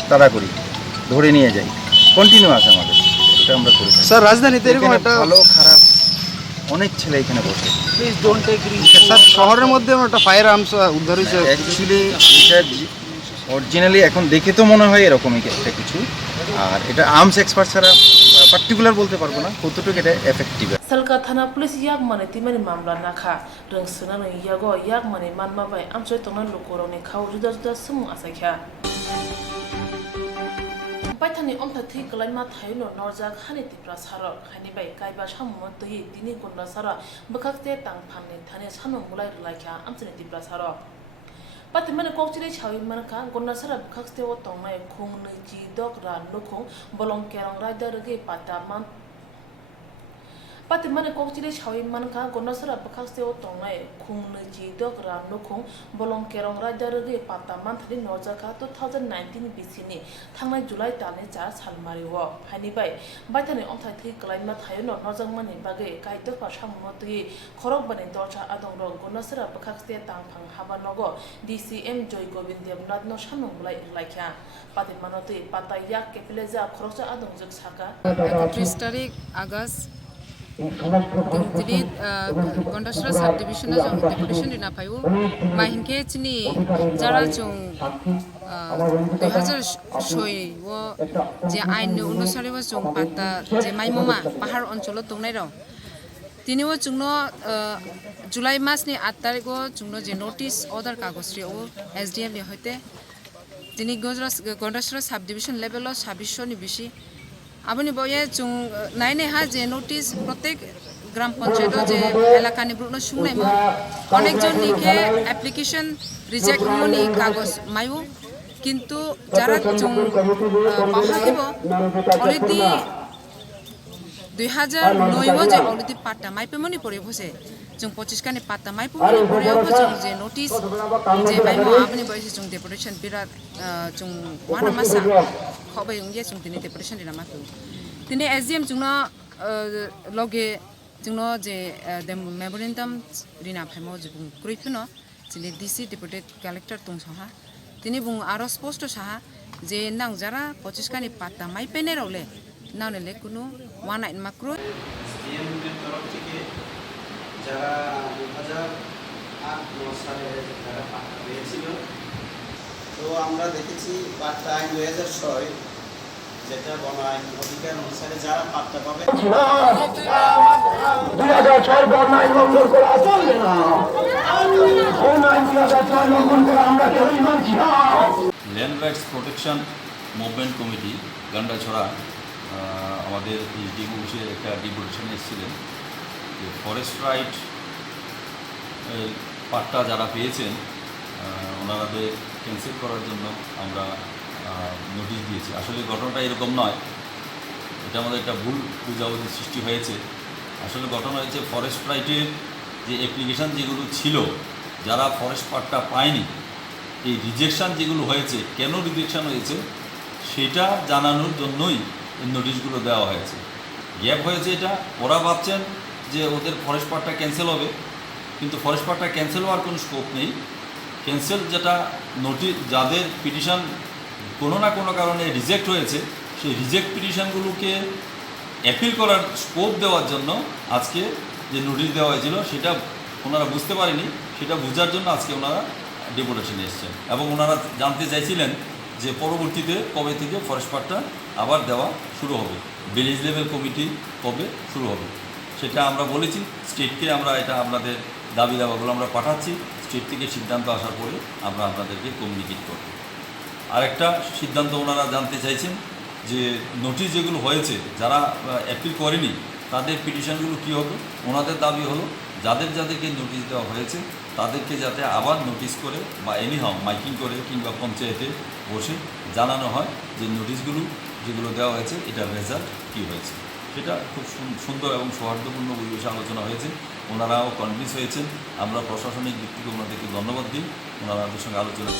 তাড়া করি ধরে নিয়ে যাই কন্টিনিউ আছে আমাদের এটা আমরা করি স্যার রাজধানীতে এরকম একটা ভালো খারাপ অনেক ছেলে এখানে বসে please don't take risk sir শহরের মধ্যে একটা ফায়ার আর্মস উদ্ধার হয়েছে অ্যাকচুয়ালি এটা অরিজিনালি এখন দেখে তো মনে হয় এরকমই একটা কিছু আর এটা আর্মস এক্সপার্ট ছাড়া পার্টিকুলার বলতে পারবো না কতটুকু এটা এফেক্টিভ সালকা থানা পুলিশ ইয়াক মানে তিমানি মামলা নাখা রংসনানো ইয়াগো ইয়াক মানে মানমা বাই আমসয় তংনা লোকরনি খাও जुदा जुदा सुमु आसाख्या पाइथानि अमथाथि गलाइमा थायुनो नरजाक हानि तिप्रा सारक हानि बाय काइबा सामुमन तहि दिनि गुन्दा सारा बखाखते तांफाननि थाने सानु मुलाय रलाख्या आमसनि तिप्रा सारक पातिमाने कोकचिले छावि मनखा गुन्दा सारा बखाखते ओ तंनाय खुंनै जि दकरा नुखुं बलं केरं राइदार गे पाता मान पातिमाने कोकचिले छावि मनखा गुन्दा सारा बखाखते ओ तंनाय खुंनै जि दकरा नुखुं बलं केरं राइदार गे पाता मान थानि नरजाका 2019 बिसिनि थांनाय जुलाइ दानि 4 सालमारिव हानिबाय बायथानि अमथाथि गलाइमा थायुनो नरजांमानि बागै काइदफा सामुमति खरक बानि दरजा आदंर गुन्दा सारा बखाखते तांफां हाबानगो DCM जय गोविंद देवनाथ न सानुंगलाय लाइख्या पातिमानति पाता याक केपेलेजा खरकजा आदंजक साका 31 तारिख आगस्ट दिल्ली गंडासरा सब डिविजन जों डेपुटेशन दिना पायो माहिनके चिनि जारा जों 2006 वो जे आइन अनुसारे वो जों पाता जे माइममा पहाड़ अंचल दंनाय र तिनि वो जोंनो जुलाई मासनि 8 तारिख वो जोंनो जे नोटिस अर्डर कागज रे वो SDM नि हते तिनि गंडासरा सब डिविजन लेवल 26 नि बिसि आबनि बये जों नायने हा जे नोटिस प्रत्येक ग्राम पंचायत जे एलाकानि ब्रुनो सुंनाय म अनेक जननिके एप्लिकेशन रिजेक्ट मनि कागज मायु किन्तु जारा जों पाहाहिबो अलरेडी 2009 जे अलरेडी पाटा माइपेमनि परे बसे जों 25 कानि पाटा माइपेमनि परेयाव जों जे नोटिस जे माइमो आबनि बये जों डेपुटेशन बिराद जों वाना मासा खबै उंगे जों दिनै डेपुटेशन दिना माखौ दिनै SDM जोंनो लगे जोंनो जे मेमोरेन्डाम रिना फाइमो जे बुं क्रुइफनो जिले DC डेपुटेड कलेक्टर दंसहा दिनै बुं आरो स्पष्ट साहा जे नां जारा 25 कानि पाता माइपेने रले नावले कुनु वाना इन माक्रो SDM এর তরফ থেকে যারা 2008 সালে যারা পাতা পেয়েছিল তো আমরা দেখেছি পাতা আইন 2006 যেটা বন আইন অধিকার অনুসারে যারা পাতা পাবে 2006 বন আইন লঙ্ঘন করা চলবে না কোন আইন 2006 লঙ্ঘন করা আমরা কেউই মানছি না land rights protection movement committee Gandachhara আমাদের ডিবু অফিসে একটা ডিপুটেশন এসেছিলেন যে ফরেস্ট রাইট পাট্টা যারা পেয়েছেন ওনাদের ক্যান্সেল করার জন্য আমরা নোটিশ দিয়েছি। আসলে ঘটনাটা এরকম নয়, এটা আমাদের একটা ভুল বুঝাবুঝির সৃষ্টি হয়েছে। আসলে ঘটনা হয়েছে ফরেস্ট রাইটের যে অ্যাপ্লিকেশান যেগুলো ছিল, যারা ফরেস্ট পাট্টা পায়নি, এই রিজেকশান যেগুলো হয়েছে, কেন রিজেকশান হয়েছে সেটা জানানোর জন্যই এই নোটিশগুলো দেওয়া হয়েছে। গ্যাপ হয়েছে এটা, ওরা ভাবছেন যে ওদের ফরেস্ট পাট্টা ক্যান্সেল হবে, কিন্তু ফরেস্ট পাট্টা ক্যান্সেল হওয়ার কোনো স্কোপ নেই। ক্যান্সেল যেটা নোটিশ, যাদের পিটিশন কোনো না কোনো কারণে রিজেক্ট হয়েছে, সেই রিজেক্ট পিটিশনগুলোকে অ্যাপিল করার স্কোপ দেওয়ার জন্য আজকে যে নোটিশ দেওয়া হয়েছিল সেটা ওনারা বুঝতে পারেনি, সেটা বোঝার জন্য আজকে ওনারা ডেপুটেশনে এসেছেন এবং ওনারা জানতে চাইছিলেন যে পরবর্তীতে কবে থেকে ফরেস্ট পাট্টা আবার দেওয়া শুরু হবে, ভিলেজ লেভেল কমিটি কবে শুরু হবে। সেটা আমরা বলেছি স্টেটকে, আমরা এটা আপনাদের দাবি দাবাগুলো আমরা পাঠাচ্ছি, স্টেট থেকে সিদ্ধান্ত আসার পরে আমরা আপনাদেরকে কমিউনিকেট করব। আরেকটা সিদ্ধান্ত ওনারা জানতে চাইছেন যে নোটিশ যেগুলো হয়েছে, যারা অ্যাপিল করেনি তাদের পিটিশনগুলো কী হবে। ওনাদের দাবি হলো যাদেরকে নোটিশ দেওয়া হয়েছে তাদেরকে যাতে আবার নোটিশ করে বা এনিহাও মাইকিং করে কিংবা পঞ্চায়েতে বসে জানানো হয় যে নোটিশগুলো যেগুলো দেওয়া হয়েছে এটার রেজাল্ট কী হয়েছে। সেটা খুব সুন্দর এবং সৌহার্দ্যপূর্ণ পরিবেশে আলোচনা হয়েছে, ওনারাও কনভিন্স হয়েছেন। আমরা প্রশাসনিক দিক থেকে ওনাদেরকে ধন্যবাদ দিই, ওনারা আমাদের সঙ্গে আলোচনা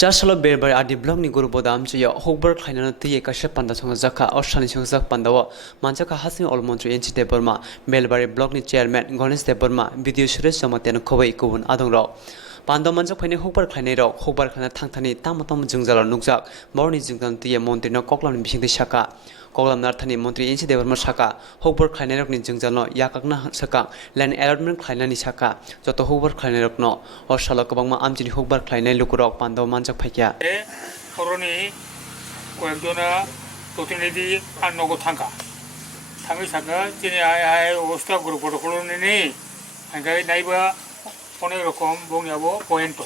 চারশাল বেরবার আদি ব্লকনি গুরুপদ আমচিয়া হকবার খাইনানো তিয়ে কাশ্যপ পান্ডা সঙ্গে জাখা অশানি সঙ্গে জাক পান্ডাও মানজাকা হাসনি অলমন্ত্রী এনচি দেববর্মা বেলবাড়ি ব্লকনি চেয়ারম্যান গণেশ দেববর্মা বিডিও সুরেশ চমাতিয়ান খবৈ গুবুন আদংরাও পান্ডা মানজাক ফাইনে হকবার খাইনাই রাव हकबार खाना थांथानि तामतम जोंजाल नुकजाक बरनि जोंजाल तिये मन्त्रिनो कक्लामनि बिसिंथि साका कक्लाम नारथानि मन्त्रि एनसि देबबर्मा साका हकबार खाइनाय रकनि जोंजालनो याकाकना साका लैंड एलटमेन्ट खाइनायनि साका जत हकबार खाइनाय रकनो असाला गोबांमा आमजिनि हकबार खाइनाय लुकुरक पान्दा मानजाक फाइकिया करनि कयेकजना प्रतिनिधि आनगो थांगा थाङै साका दिनै आइ अबस्था ग्रुप फट'खलनि ओंखाय नायबा अनेक रकम बुंनायावो पइन्ट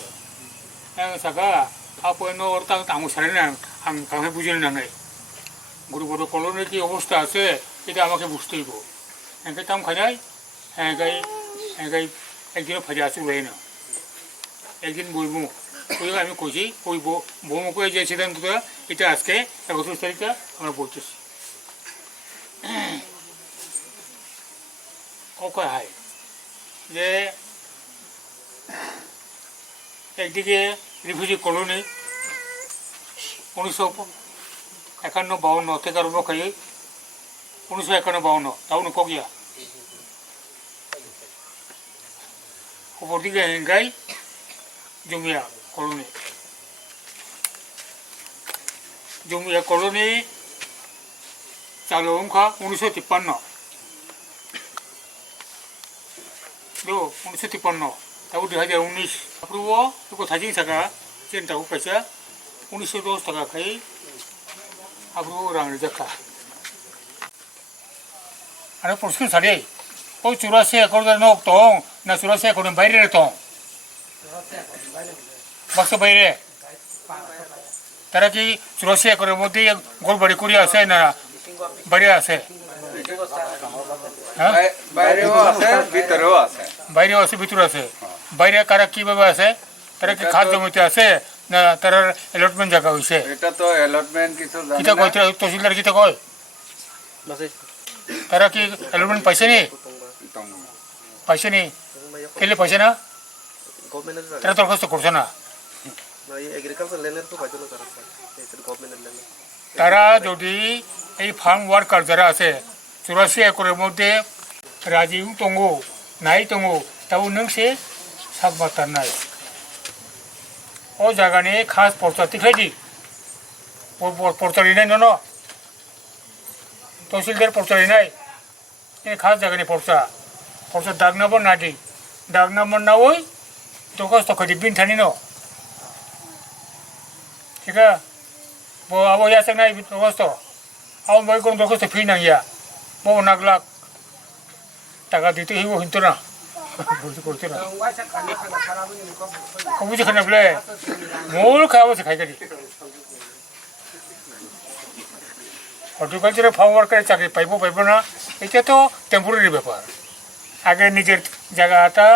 आं साका आ पइन्ट अरता आंबो सानैना आं काहे बुजिनो नाङै ग्रुप फट'खलनि कि अबस्था আছে এটা আমাকে বুঝতে হইব ओंखाय ताम खायनाय ओंखाय একদিন ফাইয়া চুলাই না একদিন বইবো ওই আমি কইছি ওই বমুকে যে সিদ্ধান্তটা এটা আজকে 31 তারিখে আমরা বলতেছি ওকে হাই যে একদিকে রিফিউজি কলোনি 1951-52 থেকে আরম্ভ করে 1951-52 তাও কগিয়া ওপরদিকে হেঙ্গাই জমিয়া কলোনি চালু অংখা 1953 তাও 2019 aprobó luego tajin saka centa ko paisa 1902 taka kai aprobó rang jaka are প্রশ্ন সারে ও 84 একর ন তং না 84 একর বাইরে তং বাক্স বাইরে তারা কি 84 একরের মধ্যে গোলবাড়ি করি আছে না বাইরে আছে বাইরেও আছে ভিতরেও আছে বাইরেও আছে ভিতরে আছে বাইরে কারা কিভাবে আছে তারা কি খাদ্য জমিতে আছে না তার অ্যালটমেন্ট জায়গা হইছে এটা তো অ্যালটমেন্ট কিছু জানি না কিটা কইতে তহসিলদার কিটা কয় তারা কি অ্যালটমেন্ট পাইছে নি কেলে পাইছে না তারা দরখাস্ত করছে না তারা যদি এই ফার্ম ওয়ার্কার যারা আছে 84 একরের মধ্যে রাজিও দङ নাই दङ তাও नोंसे सागबातार नाय ओ जागानि खास पर्चा तिखायदि पर्चा लिरनाय न तहसिलदार पर्चा लिरनाय खास जागानि पर्चा दागनाबो नादि दागनाबो नावै दरखास्त खायदि बिनथानि न ठीक है वो अब या संग नाय दरखास्त अब बै कोन दरखास्त फैनांगिया बो नागलाक टाका दिते हिबो हिंतो ना করতে না বুঝে খানা বলে মূল খাওয়া আছে খাইকারি হর্টিকালচারে ফার্ম ওয়ার্কারের চাকরি পাইব না এটা তো টেম্পোরারি ব্যাপার আগে নিজের জায়গাটা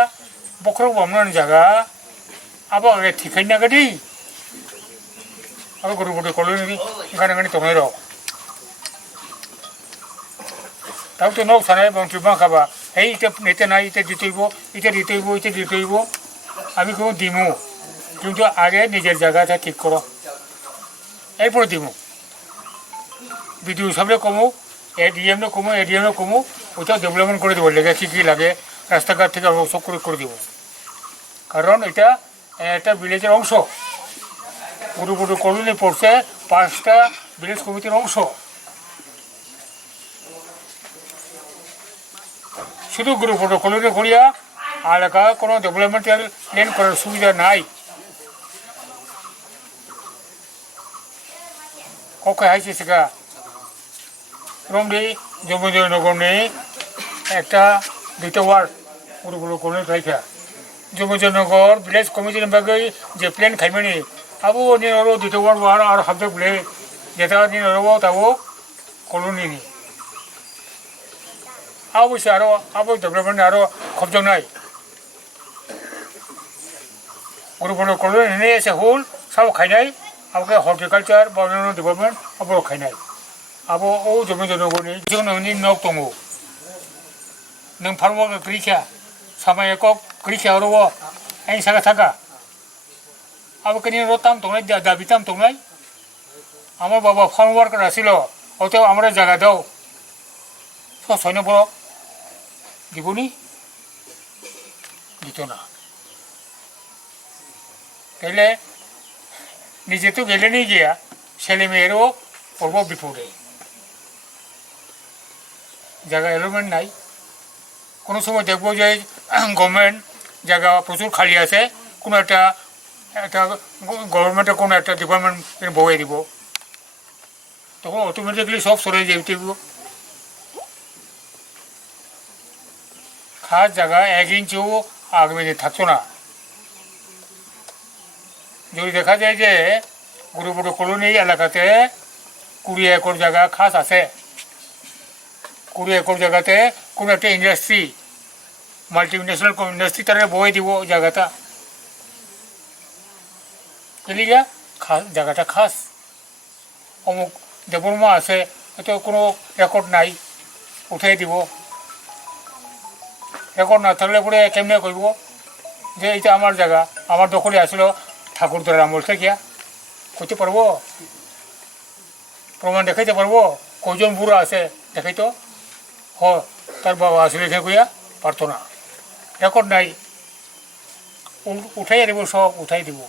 বক্র বমন জায়গা আবার আগে ঠিকাই না গাড়ি আবার গরু গরু কলোনি গানে গানে তোমার তাও তো নখ থানায় বংশী মা খাবা এই এটা এতে নাই এটা দিতেইব এটা দিতেইব এটা দিতেইব আমি কোনো দিমু কিন্তু আগে নিজের জায়গাটা ঠিক করো এরপরে দিমু বিডিও সামনে কমো এডিএমও কমো এডিএমও কমো ওইটাও ডেভেলপমেন্ট করে দেবো লেগে কী কী লাগে রাস্তাঘাট থেকে সব করে দেবো কারণ এটা একটা ভিলেজের অংশ পুরো পুরো কলোনি পড়ছে 5টা ভিলেজ কমিটির অংশ শুধু গ্রুপ ফটো কলোনি করিয়া এলাকা কোনো ডেভেলপমেন্টাল প্ল্যান করার সুবিধা নাই কখন হাইছে সেটা রমডি যমুনগর নেই একটা দ্বিতীয় ওয়ার্ড পুরোপুরো কলোনি রাইখা যমুনগর ভিলেজ কমিটির বাকি যে প্ল্যান খাইমেনি আবু নিরো দ্বিতীয় ওয়ার্ড আর হাতে বলে যেটা নিরো তাবো কলোনি নি অবশ্যই আরও আবার ডেভেলপমেন্ট আরও খবর নাই পুরোপুরো কলোনি নিয়ে এসে হুল সব খাইনাই আমাকে হর্টিকালচার বা অন্যান্য ডেভেলপমেন্ট আবারও খাইনাই আবো ও যমুনগরनि जोंनि नक दङ नों फार्मार गैखा सामाय कक गैखा रव आइ सागा थाका आबो कनि रताम दंनाय दाबि ताम दंनाय আমার বাবা ফার্ম ওয়ার্কার আছিল ওতে আমরা জায়গা দাও সৈন্য বড় দিবনি দিত না তাইলে নিজে তো গেলে নিয়ে গিয়া ছেলে মেয়েরও পড়ব বিপদে জায়গা এলোমেন্ট নাই কোনো সময় দেখবো যে গভর্নমেন্ট জায়গা প্রচুর খালি আছে কোনো একটা গভর্নমেন্টের কোনো একটা ডিপার্টমেন্ট বয়ে দিব তখন অটোমেটিকলি সব সরে যেতে খাস জায়গা 1 ইঞ্চিও আগে থাকতো না যদি দেখা যায় যে গুরুবড় কলোনি এলাকাতে 20 একর জায়গা খাস আছে 20 একর জায়গাতে কোনো একটা ইন্ডাস্ট্রি মাল্টিন্যাশনাল ইন্ডাস্ট্রি তারা বয়ে দিব জায়গাটা এলিগা খাস জায়গাটা খাস অমুক দেবর্মা আছে হয়তো কোনো রেকর্ড নাই উঠাই দিব রেকর্ড না থাকলে পরে কেমনে করব যে এটা আমার জায়গা আমার দখলে আসলো ঠাকুরদার আমল থেকে করতে পারবো প্রমাণ দেখাইতে পারবো কজন বুড়া আছে দেখাই তো তার বাবা আসলে কইয়া পারতো না রেকর্ড নাই উঠাই দিব সব উঠাই দিব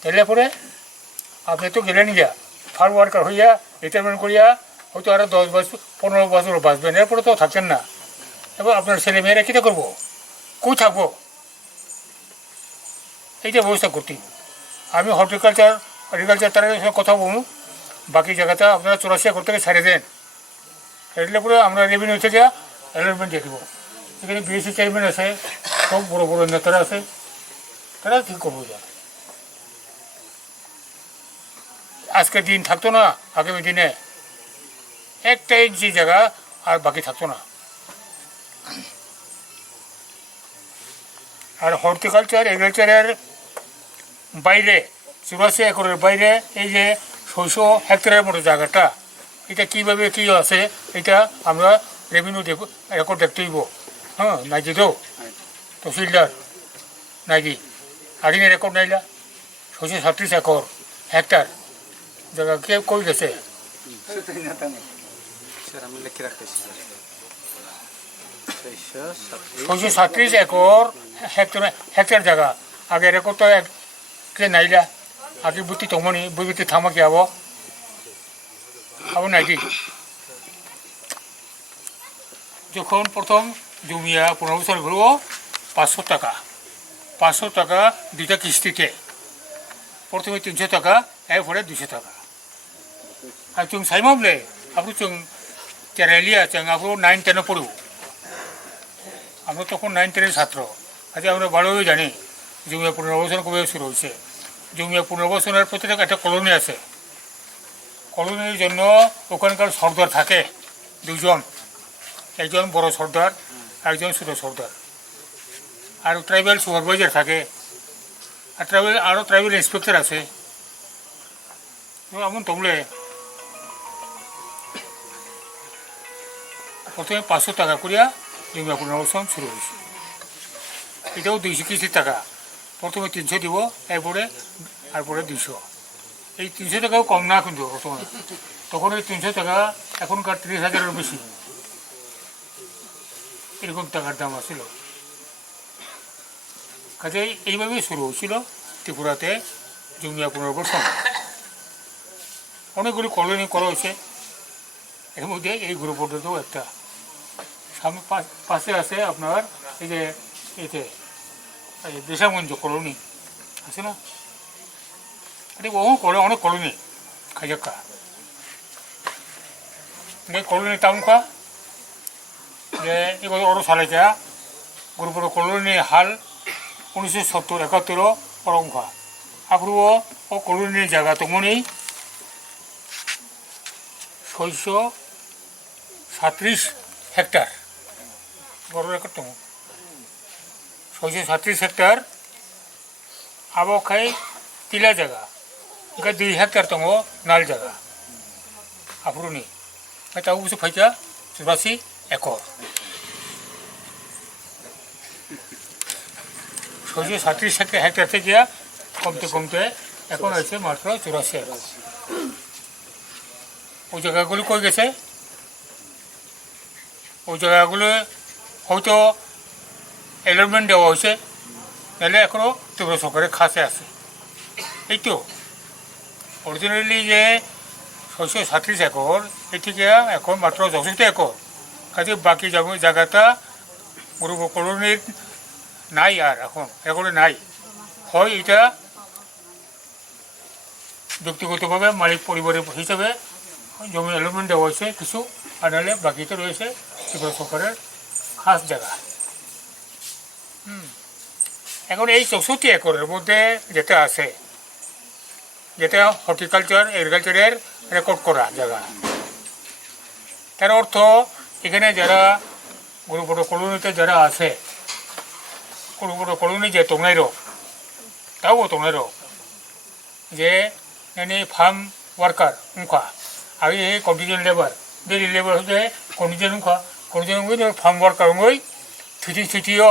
তাহলে পরে আপনি তো গেলেন গিয়া ফার্ম ওয়ার্কার হইয়া রিটায়ারমেন্ট করিয়া হয়তো আরও 10 বছর 15 বছর বাঁচবেন এরপরে তো থাকছেন না এবার আপনার ছেলে মেয়েরা কীটা করবো কই থাকবো এইটা ব্যবস্থা করতে আমি এগ্রিকালচার তার সঙ্গে কথা বলুন বাকি জায়গাটা আপনারা 84 একর থেকে ছাড়ে দেন এগুলো পরে আমরা রেভিনিউ থেকে অ্যালটমেন্ট দিয়ে দেবো এখানে বিএসসি চেয়ারম্যান আছে সব বড়ো বড়ো নেতারা আছে তারা ঠিক করবো যা আজকের দিন থাকতো না আগামী দিনে 1 ইঞ্চি জায়গা আর বাকি থাকতো না আর হর্টিকালচার এগ্রিকালচারের বাইরে 84 একরের বাইরে এই যে 600 হেক্টরের মতো জায়গাটা এটা কীভাবে কী আছে এটা আমরা রেভিনিউ রেকর্ড দেখতে হইব হ্যাঁ নাইজি তো তহসিলদার নাইজি আদিনে রেকর্ড নাইলা 637 একর হেক্টর জায়গা কে কই গেছে 637 একর হেক্টর জায়গা আগে রেকর্ড তো কে নাইলা আগে বুদ্ধি তমনি বুদ্ধি থামাকি আবো নাইকি যখন প্রথম জমিয়া 15 বছর ঘুরবো 500 টাকা দুইটা কিস্তিতে প্রথমে 300 টাকা এরপরে 200 টাকা আর তুমি সাইমাবলে আপনি কেরালিয়া আপনি 9-10 পড়ব আমরা তখন 9-10 ছাত্র আজ আমরা ভালোভাবে জানি জমিয়া 15 বছর কবে শুরু হয়েছে জমিয়া 15 বছরের প্রত্যেক একটা কলোনি আছে কলোনির জন্য ওখানকার সর্দার থাকে দুজন, একজন বড় সর্দার, একজন ছোট সর্দার, আর ট্রাইবেল সুপারভাইজার থাকে, আর ট্রাইবেল ইন্সপেক্টর আছে। এমন তমলে প্রথমে 500 টাকা করিয়া জমিয়া পুনর্বাসন শুরু হয়েছে। এটাও 200 কিস্তির টাকা, প্রথমে 300 দিব, এরপরে 200। এই 300 টাকাও কম না কিন্তু বর্তমানে, তখন এই 300 টাকা এখনকার 30,000-এর বেশি, এরকম টাকার দাম আসছিল। কাজে এইভাবেই শুরু হয়েছিল ত্রিপুরাতে জমিয়া পুনর্গঠন। অনেকগুলি কলোনি করা হয়েছে, এর মধ্যে এই গ্রুপ পদ্ধতিও একটা। সামনে পাশে আছে আপনার এই যে এতে দেশাগঞ্জ কলোনি আছে না, এটা অনেক কলোনি খাজাক্কা কলোনি টাউনখা যে এগুলো ওরও সালাইকা গ্রুপের কলোনি হাল 1970-71 অরংখা আপ্রুব ও কলোনির জায়গা তমনি 637 হেক্টর বড় রেকর্ড তম 637 হেক্টর আবো খাই টিলা জায়গা ఇంకా 2 হেক্টর তম নাল জায়গা আপ্রুনি তাও কিছু ফাইকা 84 একর 637 হেক্টর থেকে কমতে কমতে এখন হয়েছে মাত্র 84 একর। ওই জায়গাগুলো কই গেছে, ওই জায়গাগুলো হয়তো অ্যালটমেন্ট দেওয়া হয়েছে, নাহলে এখনও ত্রিপুরা সরকারের খাসে আছে। এই তো অরিজিনালি যে 637 একর এই থেকে এখন মাত্র 64 একর, কাজে বাকি জায়গাটা গ্রুপ কলোনির নাই, আর এখন এগুলো নাই। হয় এটা ব্যক্তিগতভাবে মালিক পরিবারের হিসেবে জমি অ্যালটমেন্ট দেওয়া হয়েছে কিছু, আর নাহলে বাকিতে রয়েছে ত্রিপুরা সরকারের খাস জায়গা। এখন এই 64 একরের মধ্যে যেটা আছে, যেটা হর্টিকালচার এগ্রিকালচারের রেকর্ড করা জায়গা, তার অর্থ এখানে যারা গ্রুপ কলোনিতে যারা আছে, গ্রুপ কলোনি যে তোমরাইরো তাও তোমরাইরো যে ফার্ম ওয়ার্কার উনকা আগে কন্টিজেন্ট লেবার ডেলি লেবার হচ্ছে কন্টিজেন্ট উনকা কন্টিজেন্ট ফার্ম ওয়ার্কার উঙ্গই থুতিও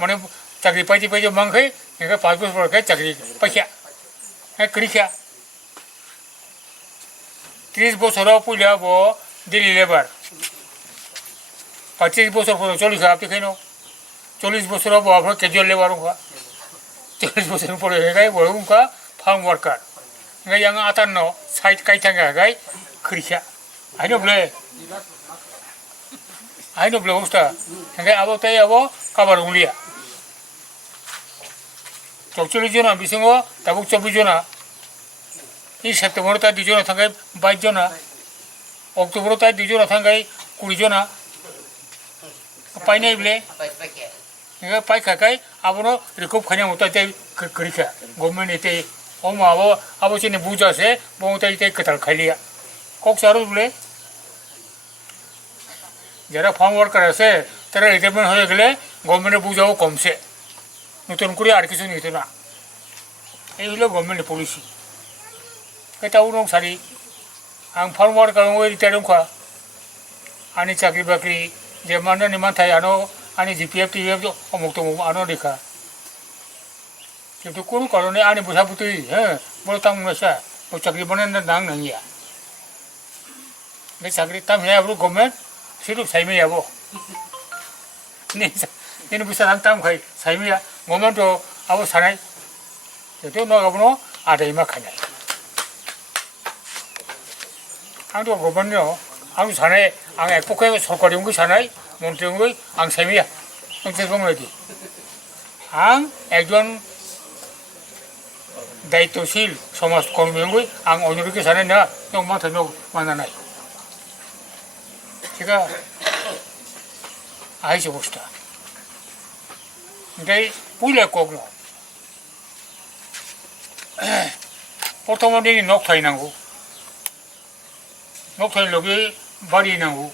মানে চাকরি পাইতে মাংখাই 5 বছর পরে চাকরি পাইছা হ্যাঁ করিখা 30 বছরও পইলা ব ডেলি লেবার 25 বছর পরে 40 আপনি খাই 40 বছরও ব আপনার ক্যাজুয়াল লেবার উনকা 40 বছর পরে হেগাই বড় উনকা ফার্ম ওয়ার্কার হেগাই yang 58 সাইড কাই থাকা হেগাই করিখা আইনো বলে অবস্থা হেগাই আবো তাই আবো কাবার উলিয়া 44 জন বিসঙ্গ তাবুক 24 জন এই সেপ্টেম্বর তাই 2 জন থাকাই 22 জন অক্টোবর তাই 2 জন থাকাই 20 জন পাই নাই বলে পাই খাকাই আবনো রিকুপ খানি মতো তাই করিখা গভর্নমেন্ট এতে অমা আবো চিনে বুঝ আছে বমতাই তাই কতাল খাইলিয়া কক সারু বলে যারা ফার্ম ওয়ার্কার আছে তারা রিটায়ারমেন্ট হয়ে গেলে গভর্নমেন্টের বুঝাও কমছে, নতুন করে আর কিছু নিত না। এই হলো গভর্নমেন্টের পলিসি। এটাও নং সারি आं फार्म वार्कार रिटायार दंखा आंनि चाकरि बाख्रि जे मानो निमानथाय आनो आंनि जिपिएफ टिपिएफ अमुक तमुक आनो देखा किन्तु कोनो कारणे आंनि बुझा बुझि बोलो तां मोनसा वो चाकरि बनाने नांग नंगिया बे चाकरि ताम है अब गवर्नमेंट सिर्फ साइमे आबो ने बिसा ताम खाय साइमे गवर्नमेंट तो आबो सानाय तो न गाबनो आदाय मा खानाय आंथ' गभर्नमेन्टआव आं सानाय आं एक पक्षे सरकारि अंगै सानाय मन्त्रि अंगै आं साइमिया नों जेबो बायदि आं एकजन दायित्वशील समाज कर्मी अंगै आं अन्यरके सानाय ना नों मा थानो मानानाय थिका आइस अबस्था ओमफ्राय पयला कग्न प्रथमाव नक थाहैनांगौ नक थाहैनो लगे बारि नांगौ